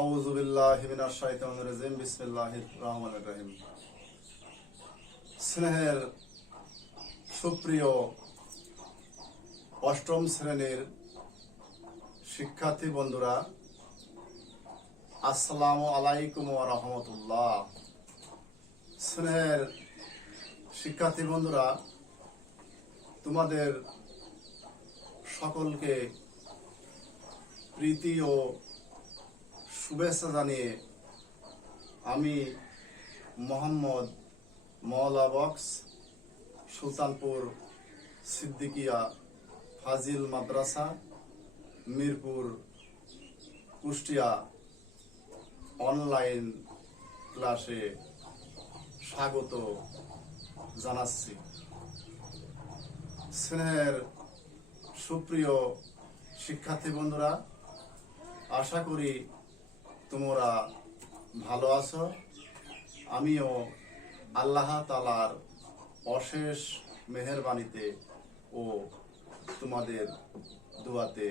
আউযু বিল্লাহি মিনাশ শাইতানির রাজিম বিসমিল্লাহির রহমানির রহিম। স্নেহের সুপ্রিয় অষ্টম শ্রেণীর শিক্ষার্থী বন্ধুরা, আসসালামু আলাইকুম ওয়া রাহমাতুল্লাহ। স্নেহের শিক্ষার্থী বন্ধুরা, তোমাদের সকলকে প্রীতি ও শুভেচ্ছা জানিয়ে আমি মোহাম্মদ মওলা বক্স সুলতানপুর সিদ্দিকিয়া ফাজিল মাদ্রাসা মিরপুর কুষ্টিয়া অনলাইন ক্লাসে স্বাগত জানাচ্ছি। স্নেহের সুপ্রিয় শিক্ষার্থী বন্ধুরা, আশা করি তোমরা ভালো আছো। আমিও আল্লাহ তাআলার অশেষ মেহেরবানিতে ও তোমাদের দোয়াতে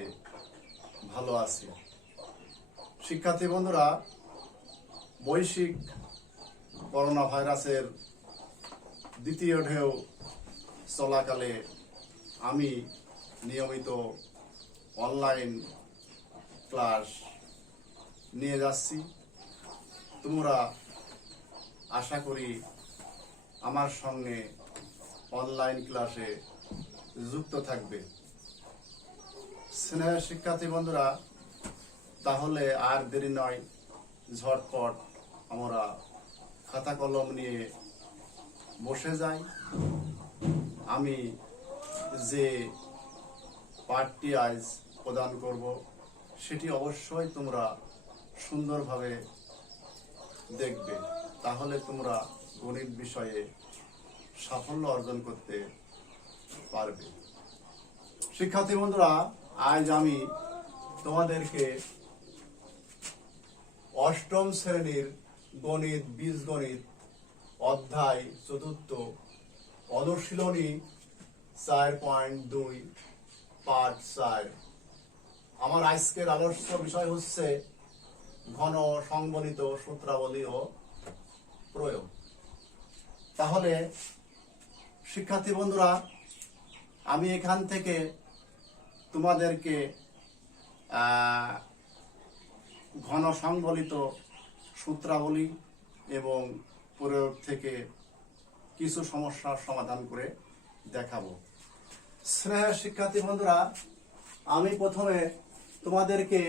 ভালো আছি। শিক্ষার্থী বন্ধুরা, বৈশ্বিক করোনা ভাইরাসের দ্বিতীয় ঢেউ চলাকালে আমি নিয়মিত অনলাইন ক্লাস নিয়ে যাচ্ছি। তোমরা আশা করি আমার সঙ্গে অনলাইন ক্লাসে যুক্ত থাকবে। স্নেহের শিক্ষার্থী বন্ধুরা, তাহলে আর দেরি নয়, ঝটপট আমরা খাতা কলম নিয়ে বসে যাই। আমি যে পাঠটি আজ প্রদান করব সেটি অবশ্যই তোমরা সুন্দরভাবে দেখবে, তাহলে তোমরা গণিত বিষয়ে সাফল্য অর্জন করতে পারবে। শিক্ষার্থী বন্ধুরা, আজ আমি তোমাদেরকে অষ্টম শ্রেণীর গণিত বীজগণিত অধ্যায় 4 অনুশীলনী 4.2 পাঠ 4। আমার আজকের আলোচ্য বিষয় হচ্ছে ঘন সংবলিত সূত্রাবলী ও প্রয়োগ। তাহলে শিক্ষার্থী বন্ধুরা, আমি এখান থেকে তোমাদেরকে ঘন সংবলিত সূত্রাবলী এবং প্রয়োগ থেকে কিছু সমস্যার সমাধান করে দেখাবো। স্নেহের শিক্ষার্থী বন্ধুরা, আমি প্রথমে তোমাদেরকে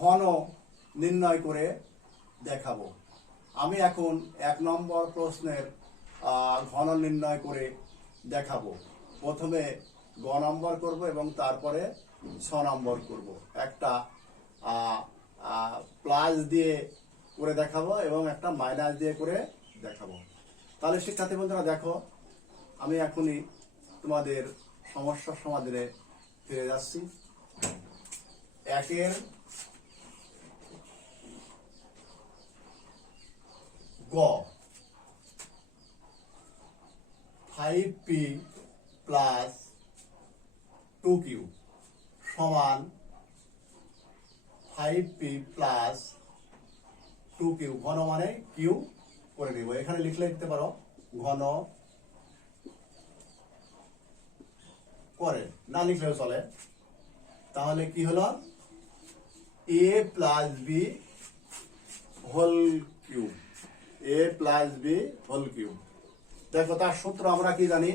ঘন নির্ণয় করে দেখাবো। আমি এখন 1 নম্বর প্রশ্নের ঘন নির্ণয় করে দেখাবো। প্রথমে গ নম্বর করব এবং তারপরে 6 নম্বর করব। একটা প্লাস দিয়ে করে দেখাবো এবং একটা মাইনাস দিয়ে করে দেখাবো। তাহলে শিক্ষার্থী বন্ধুরা দেখো, আমি এখনই তোমাদের সমস্যার সমাধানে ফিরে যাচ্ছি। 1 গ 5p প্লাস 2q সমান 5p প্লাস 2q। ঘন মানে কিউ করে নিব। এখানে লিখতে পারো ঘন করে, না লিখলেও চলে। তাহলে কি হলো? a plus B whole cube, a plus B whole cube. দেখো, তার সূত্র আমরা কি জানি?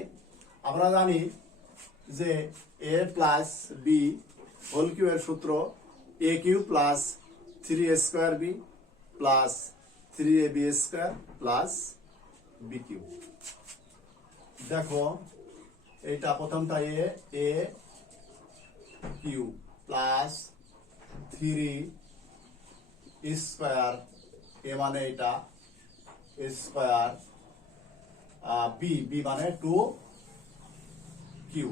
আমরা জানি যে a plus B whole cube এর সূত্র a cube plus 3a square B plus 3ab square plus B cube. দেখো, এটা প্রথমটা a cube plus 3 square, A মানে এটা স্কোয়ার, বি মানে 2 কিউ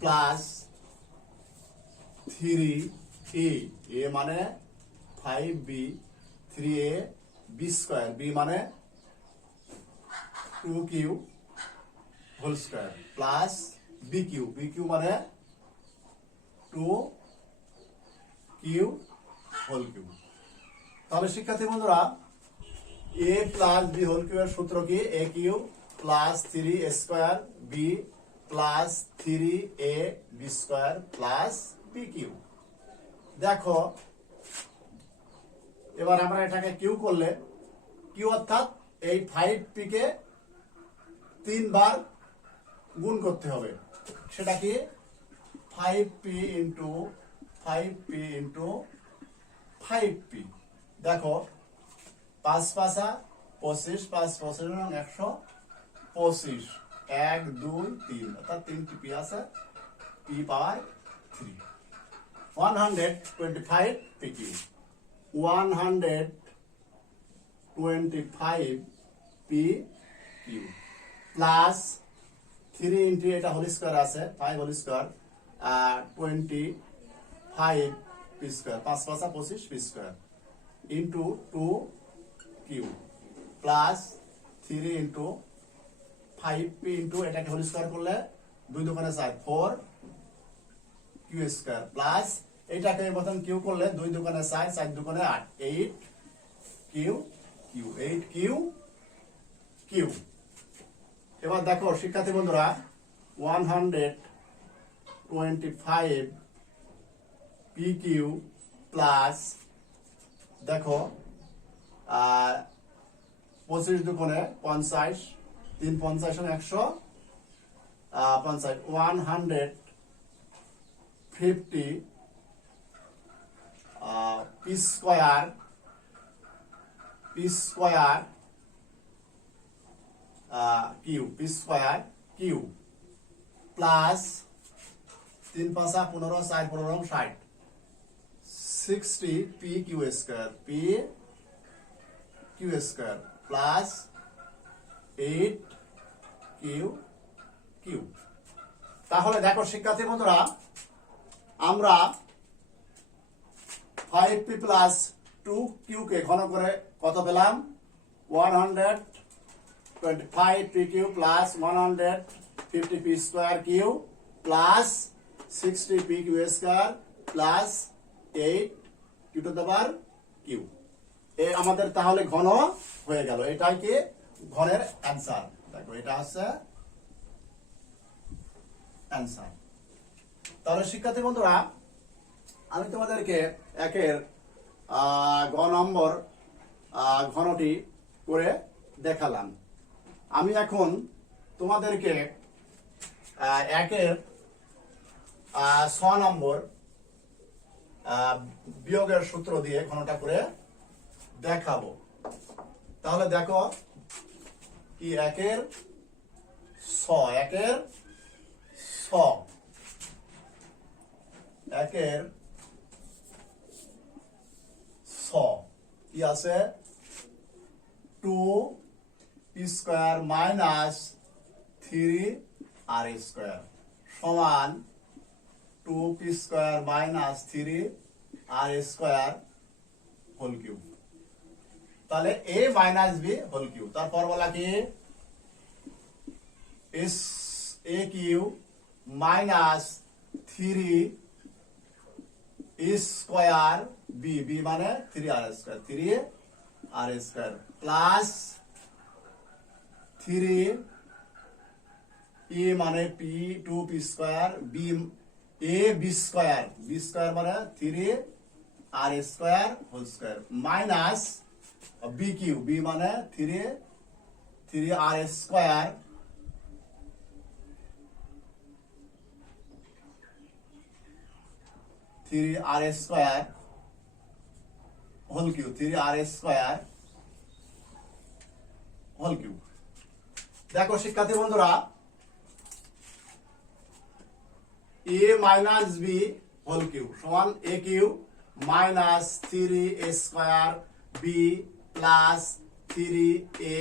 প্লাস 3a, এ মানে 5b, 3a B square, B মানে 2 Q whole square plus B cube মানে 2 Q whole cube. তাহলে শিক্ষার্থী বন্ধুরা a প্লাস বি হোল কিউবের সূত্র কি? a cube plus 3a square b plus 3a b square plus b cube. দেখো এবার আমরা এটাকে কিউ করলে কিউ অর্থাৎ এই 5p কে 3 বার গুণ করতে হবে। সেটা কি 5p into 5p into 5p। দেখো 5 5 25, 5 25 এবং 125, 1 2 3 অর্থাৎ 3টি p আছে, p power 3 125 p cube 125 p cube plus 3 into এটা হোল স্কয়ার আছে 5 whole square 25 p square 5 5 25 p square into 2 Q plus 3 into 5p into এটাকে হোল স্কয়ার করলে 2 দোকানে 4 4 কিউ স্কয়ার প্লাস এটাকে প্রথম কিউ করলে 2 দোকানে 4 4 দোকানে 8 8 কিউ কিউ 8 কিউ কিউ। এবার দেখো শিক্ষার্থী বন্ধুরা 125 পি কিউ প্লাস দেখো 25 দুগুণে 50 3 50 এবং 150 150 P square Q P square Q plus 3 5 15 4 15 60 60 P Q square P Q square plus 8 Q cube. তাহলে দেখো শিক্ষার্থী বন্ধুরা আমরা 5p প্লাস 2q কে ঘন করে কত পেলাম 125 p cube plus 150 p square Q plus 60 p Q square plus 8 Q to the power Q. এই আমাদের তাহলে ঘন হয়ে গেল। এটাই কি ঘনের অ্যান্সার। দেখো এটা হচ্ছে অ্যান্সার। তাহলে শিক্ষার্থী বন্ধুরা আমি তোমাদেরকে একের গ নম্বর ঘনটি করে দেখালাম। আমি এখন তোমাদেরকে একের 6 নম্বর বিয়োগের সূত্র দিয়ে ঘনটা করে দেখাবো। তাহলে দেখো কি একের 6 একের 6 একের 6 কি আছে 2p square minus 3r square সমান 2p square minus 3r square whole cube. তাহলে a minus b whole cube তার ফর্মুলা কি a cube minus 3 square b b মানে 3r square 3r square plus 3 e মানে p 2p square b a b square মানে 3r square whole square minus b cube b মানে 3r square r square whole cube 3r square whole cube. দেখো শিক্ষার্থী বন্ধুরা a minus b whole cube সমান a cube minus 3a square b plus 3a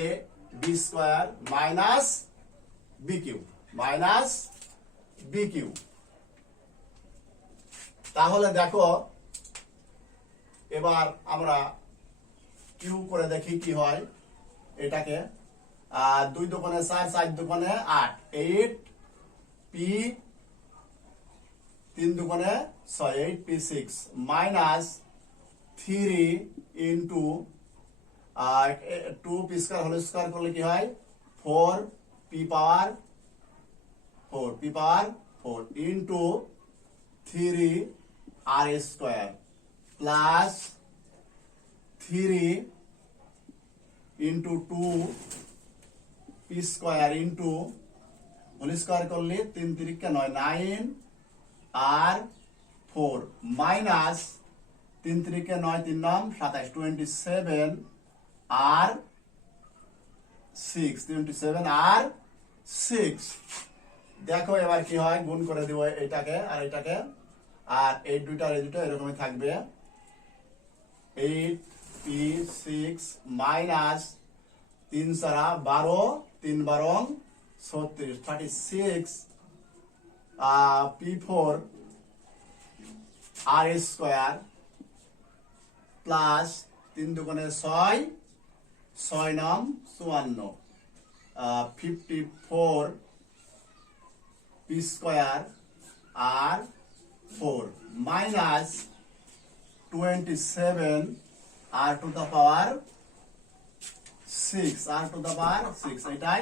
b square minus b cube তাহলে দেখো এবার আমরা Q করে দেখি কি হয়। এটাকে 2 দোকানে 4 4 দোকানে 8 8 p 3 দোকানে 6 8 p 6 minus 3 into 2 P square whole square করলে কি হয় 4 P power 4 into 3 R square plus 3 into 2 P square into whole square করলে 3 3 9 9 আর 4 মাইনাস 3 3 9 3 9 27 27 আর 6 27 আর 6 দেখো এবার কি হয় গুণ করে দেব এটাকে আর এটাকে আর এই দুইটা এরকমই থাকবে 8 পি 6 মাইনাস 3 সারা 12 3 12 36 36 পি 4 আর স্কয়ার প্লাস 3 দুগুণে 6 6 নাম 54 54 P square R 4 minus 27 R to the power 6 R to the power 6 এটাই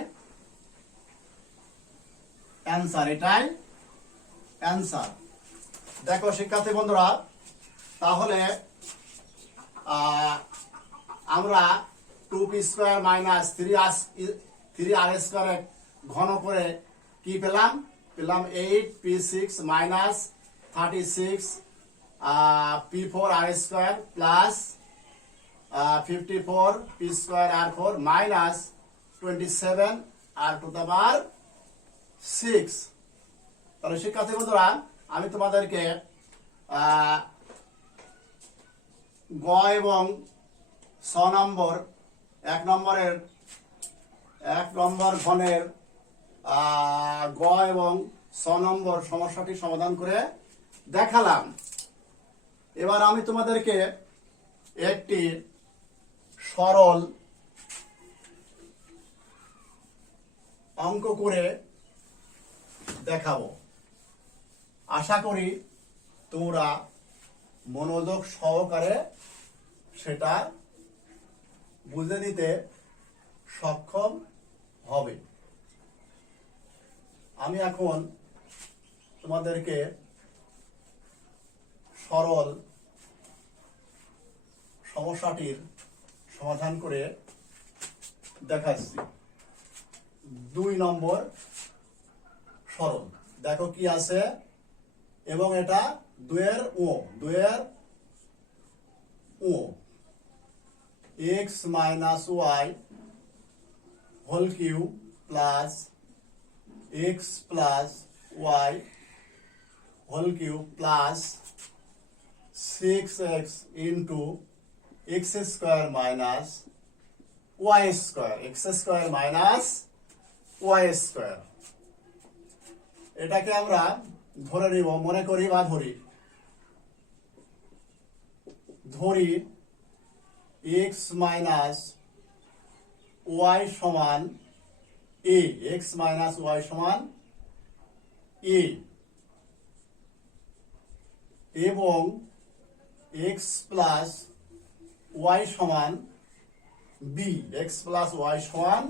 অ্যান্সার দেখো শিক্ষার্থী বন্ধুরা তাহলে আমরা 2 P square minus 3 R square ঘন করে কি পেলাম 8 P 6 minus 36 P 4 R square plus 54 P square R 4 minus 27 R to the power 6 তাহলে শিক্ষার্থী বন্ধুরা আমি তোমাদেরকে গ এবং 6 নম্বর 1 নম্বর ঘনের গ এবং 6 নম্বর সমস্যাটি সমাধান করে দেখালাম এবার আমি তোমাদেরকে একটি সরল অঙ্ক করে দেখাবো আশা করি তোমরা মনোযোগ সহকারে সেটা বুঝে নিতে সক্ষম হবে আমি এখন তোমাদেরকে সরল সমস্যাটির সমাধান করে দেখাচ্ছি 2 নম্বর সরল দেখো কি আছে এবং এটা 2 এর ও x minus y whole cube plus x plus y whole cube plus 6x into x square minus y square x square minus y square এটাকে আমরা ধরে নিব মনে করি বা ধরি x মাইনাস y সমান a x মাইনাস y সমান a এবং x প্লাস y সমান b x প্লাস y সমান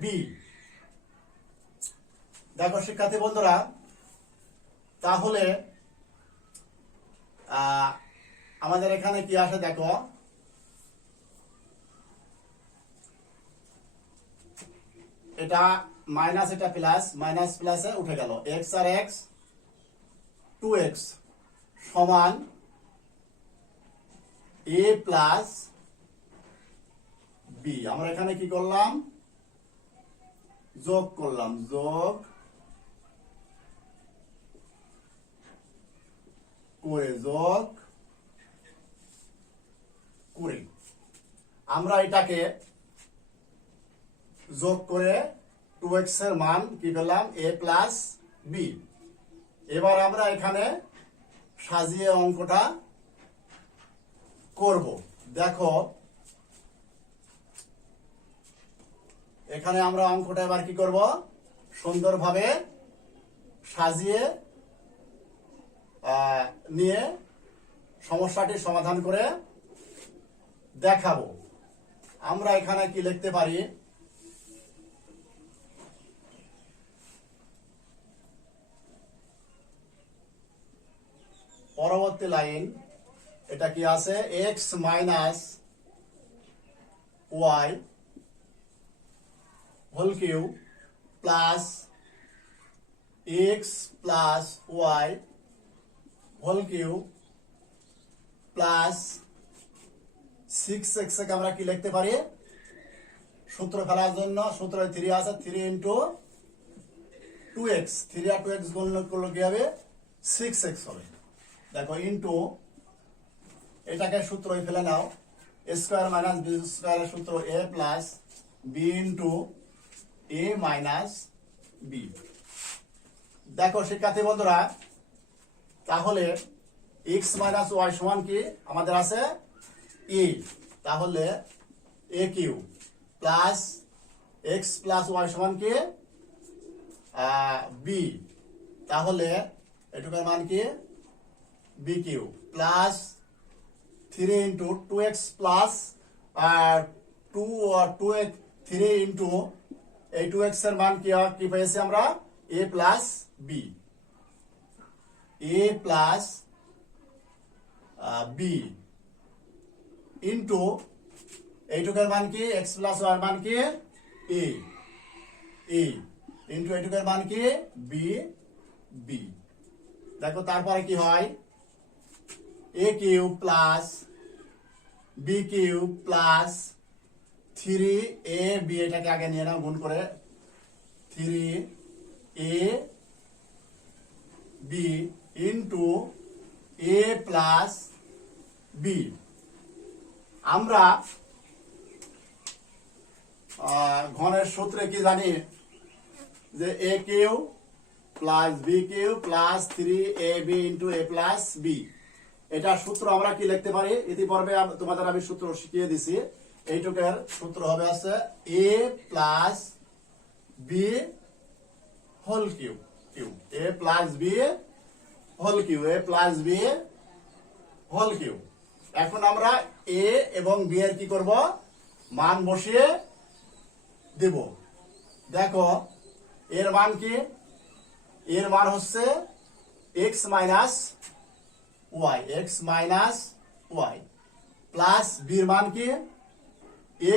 b দেখো শিক্ষার্থী বন্ধুরা তাহলে আমাদের এখানে কি আসে দেখো এটা মাইনাস এটা প্লাস মাইনাস প্লাসে উঠে গেল x আর x 2x সমান a প্লাস b আমরা এখানে কি করলাম যোগ করলাম যোগ করে আমরা এটাকে যোগ করে 2x এর মান কি পেলাম a প্লাস b এবার আমরা এখানে সাজিয়ে অঙ্কটা করব দেখো এখানে আমরা অঙ্কটা এবার কি করব সুন্দরভাবে সাজিয়ে নিয়ে সমস্যাটি সমাধান করে দেখাবো। আমরা এখানে কি লিখতে পারি, পরবর্তী লাইন এটা কি আছে, X minus Y whole cube plus X plus Y whole cube plus 6x কে আমরা কি লিখতে পারি, সূত্র ফেলার জন্য সূত্র 3 আছে, 3 ইন্টু 2x, 3 আর 2x গুণ করলে কি হবে 6x হবে। দেখো ইন্টু এটাকে সূত্র ফেলে নাও, a স্কয়ার মাইনাস b স্কয়ারের সূত্র a plus b into a minus b। দেখো শিক্ষার্থী বন্ধুরা, তাহলে x মাইনাস ওয়াই সমান কি আমাদের আছে a, তাহলে a Q plus x plus Y সমান কি b, তাহলে এটুকুর মান কি b Q plus 3 into 2x plus 3 into এই 2x এর মান কি পেয়েছি আমরা a plus b, a plus b into এইটুকের মান কি x প্লাস y এর মান কি a ইন্টু এইটুকের মান কি b। দেখো তারপরে কি হয়, a cube plus b cube plus 3ab, এটাকে আগে নিয়ে নাও গুণ করে, 3ab into a plus b। আমরা ঘনের সূত্রে কি জানি যে a Q plus b Q plus 3ab into a plus b, এটা সূত্র আমরা কি লিখতে পারি, ইতিপূর্বে তোমাদের আমি সূত্র শিখিয়ে দিছি। এইটুকের সূত্র হবে আছে a plus b whole cube, a plus b whole cube, a plus b whole cube. এখন আমরা a এবং b এর কি করব, মান বসিয়ে দেব। দেখো এর মান কি, এর মান হচ্ছে x minus Y plus b এর মান কি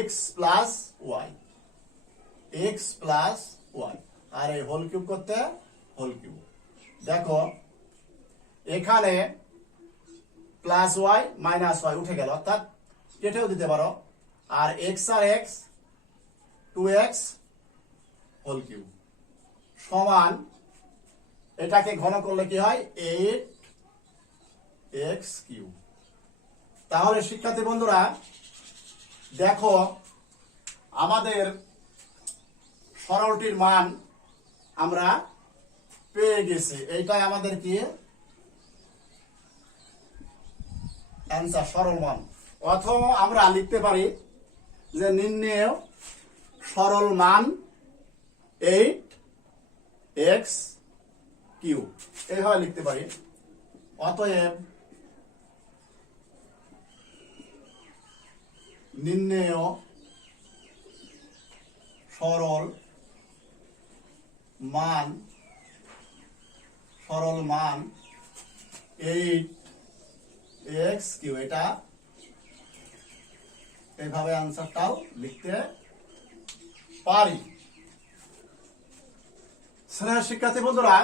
x প্লাস ওয়াই, আর এই হোল কিউব করতে হোল কিউব। দেখো এখানে প্লাস ওয়াই মাইনাস ওয়াই উঠে গেল, অর্থাৎ কেটেও দিতে পারো, আর এক্স আর এক্স 2x হোল কিউব সমান, এটাকে ঘন করলে কি হয় 8x কিউব। তাহলে শিক্ষার্থী বন্ধুরা দেখো আমাদের সরলটির মান আমরা পেয়ে গেছি, এইটাই আমাদের কি অ্যান্সার, সরল মান। অথবা আমরা লিখতে পারি যে নির্ণেয় সরল মান 8x কিউব, এইভাবে লিখতে পারি। অতএব নির্ণেয় সরল মান 8x কিউব, এটা এইভাবে আনসারটাও লিখতে পারি। স্নেহের শিক্ষার্থী বন্ধুরা,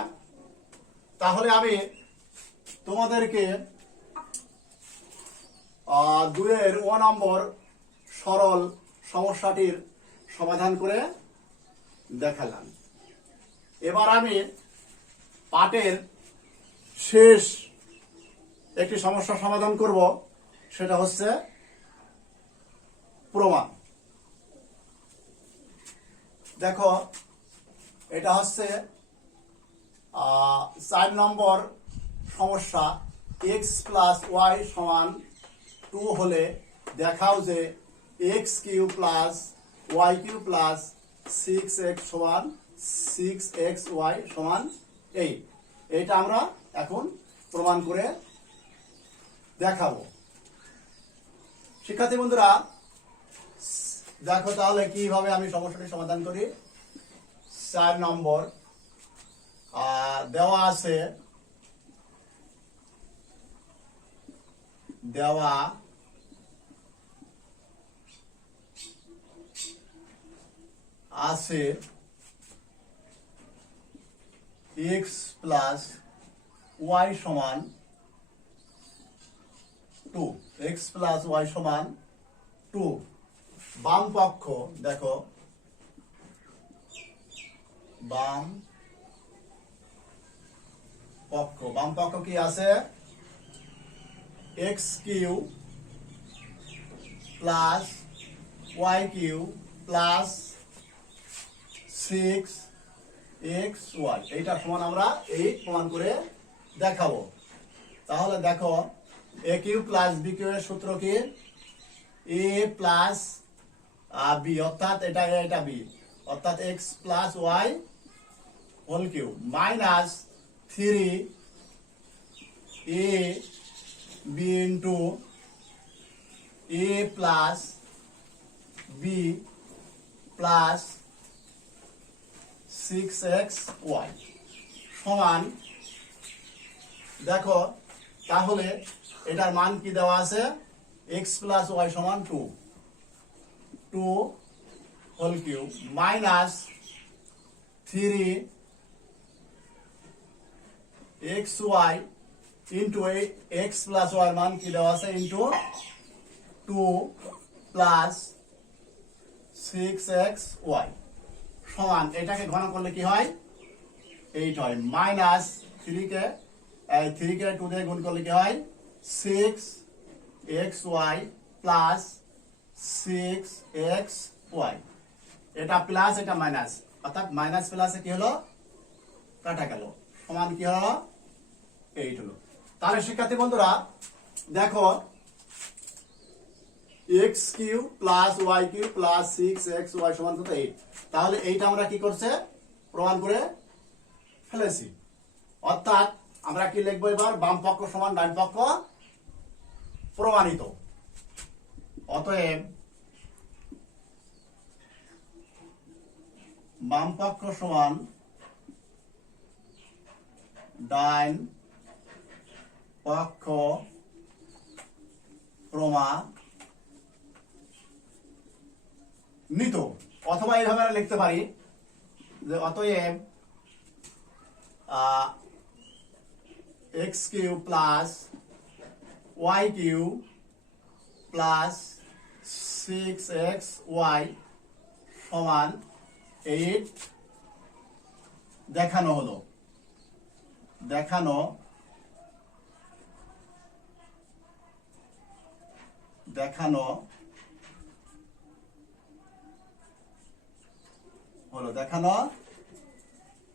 তাহলে আমি তোমাদেরকে 2-এর 1 নম্বর সরল সমস্যাটির সমাধান করে দেখালাম। এবার আমি পাঠের শেষ একটি সমস্যা সমাধান করব, সেটা হচ্ছে প্রমাণ। দেখো এটা হচ্ছে 4 নম্বর সমস্যা, x প্লাস ওয়াই সমান 2 হলে দেখাও যে x cube plus Y cube plus 6x সমান 6xy সমান 8। এইটা আমরা এখন প্রমাণ করে দেখাবো। শিক্ষার্থী বন্ধুরা দেখো তাহলে কিভাবে আমি সমস্যাটি সমাধান করি। 4 নম্বর দেওয়া আছে, দেওয়া আছে x প্লাস y সমান 2, x প্লাস y সমান 2। বাম পক্ষ দেখো, বাম পক্ষ কি আছে, x cube plus y cube plus 6xy, এইটা সমান আমরা 8 প্রমাণ করে দেখাবো। তাহলে দেখো a Q plus b cube এর সূত্র কি, a প্লাস b, অর্থাৎ এটা b, অর্থাৎ x plus y whole cube minus 3 a b into a plus b plus 6xy সমান, দেখো তাহলে এটার মান কি দেওয়া আছে, x প্লাস y সমান 2 whole cube minus 3xy into x plus y মান কি দেওয়া আছে ইন্টু 2 প্লাস 6xy সমান, এটাকে ঘন করলে কি হয় 8 হয়, মাইনাস 3 কে 2 দিয়ে গুণ করলে কি হয় 6xy প্লাস 6xy, এটা প্লাস এটা মাইনাস, অর্থাৎ মাইনাস প্লাসে কি হলো কাটা গেল, সমান কি হলো 8 হলো। তাহলে শিক্ষার্থী বন্ধুরা দেখো x cube plus y cube plus 6xy সমান কত 8, তাহলে এইটা আমরা কি করছে প্রমাণ করে ফেলেছি। অর্থাৎ আমরা কি লিখবো এবার, বাম পক্ষ সমান ডান পক্ষ প্রমাণিত। অতএব বাম পক্ষ সমান ডান পক্ষ প্রমাণিত। অথবা এইভাবে আমরা লিখতে পারি যে অতএব x cube plus y cube plus 6xy সমান 8 দেখানো হলো, দেখানো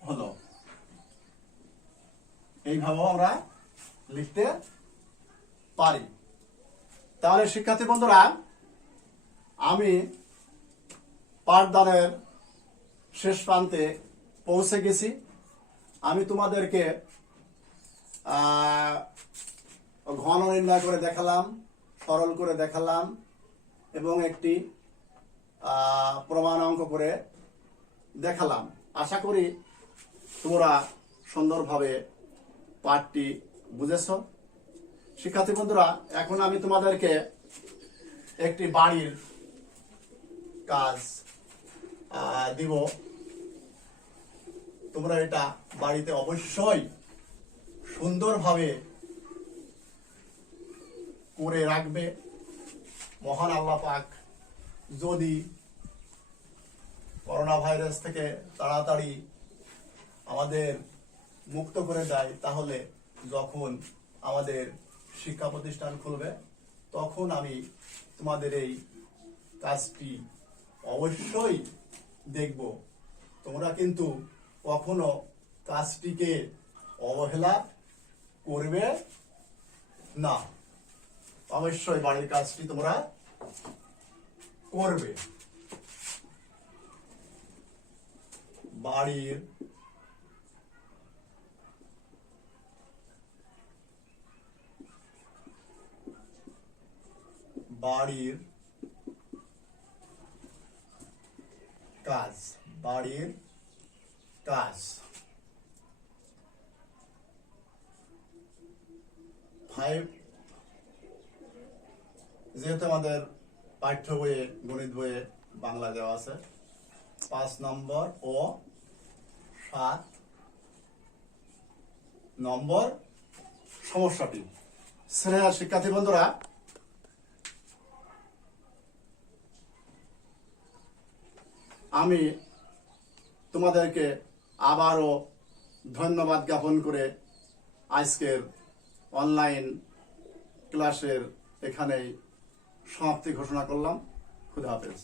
হলো। এইভাবেও আমরা লিখতে পারি। তাহলে শিক্ষার্থী বন্ধুরা আমি পাঠদানের শেষ প্রান্তে পৌঁছে গেছি। আমি তোমাদেরকে ঘন নির্ণয় করে দেখালাম, সরল করে দেখালাম এবং একটি প্রমাণ অঙ্ক করে দেখালাম। আশা করি তোমরা সুন্দরভাবে পাঠটি বুঝেছ। শিক্ষার্থী বন্ধুরা এখন আমি তোমাদেরকে একটি বাড়ির কাজ দিব, তোমরা এটা বাড়িতে অবশ্যই সুন্দরভাবে করে রাখবে। মহান আল্লাহ পাক যদি করোনা ভাইরাস থেকে তাড়াতাড়ি আমাদের মুক্ত করে দেয়, তাহলে যখন আমাদের শিক্ষা প্রতিষ্ঠান খুলবে তখন আমি তোমাদের এই কাজটি অবশ্যই দেখব। তোমরা কিন্তু কখনো কাজটিকে অবহেলা করবে না, অবশ্যই বাড়ির কাজটি তোমরা করবে। বাড়ির বাড়ির কাজ, বাড়ির কাজ। 5 যেহেতু আমাদের পাঠ্য বইয়ে গণিত বইয়ে বাংলা দেওয়া আছে, 5 নম্বর ও 7 নম্বর সমস্যাটি। স্নেহের শিক্ষার্থী বন্ধুরা, আমি তোমাদেরকে আবারও ধন্যবাদ জ্ঞাপন করে আজকের অনলাইন ক্লাসের এখানেই সমাপ্তি ঘোষণা করলাম। খুদা হাফেজ।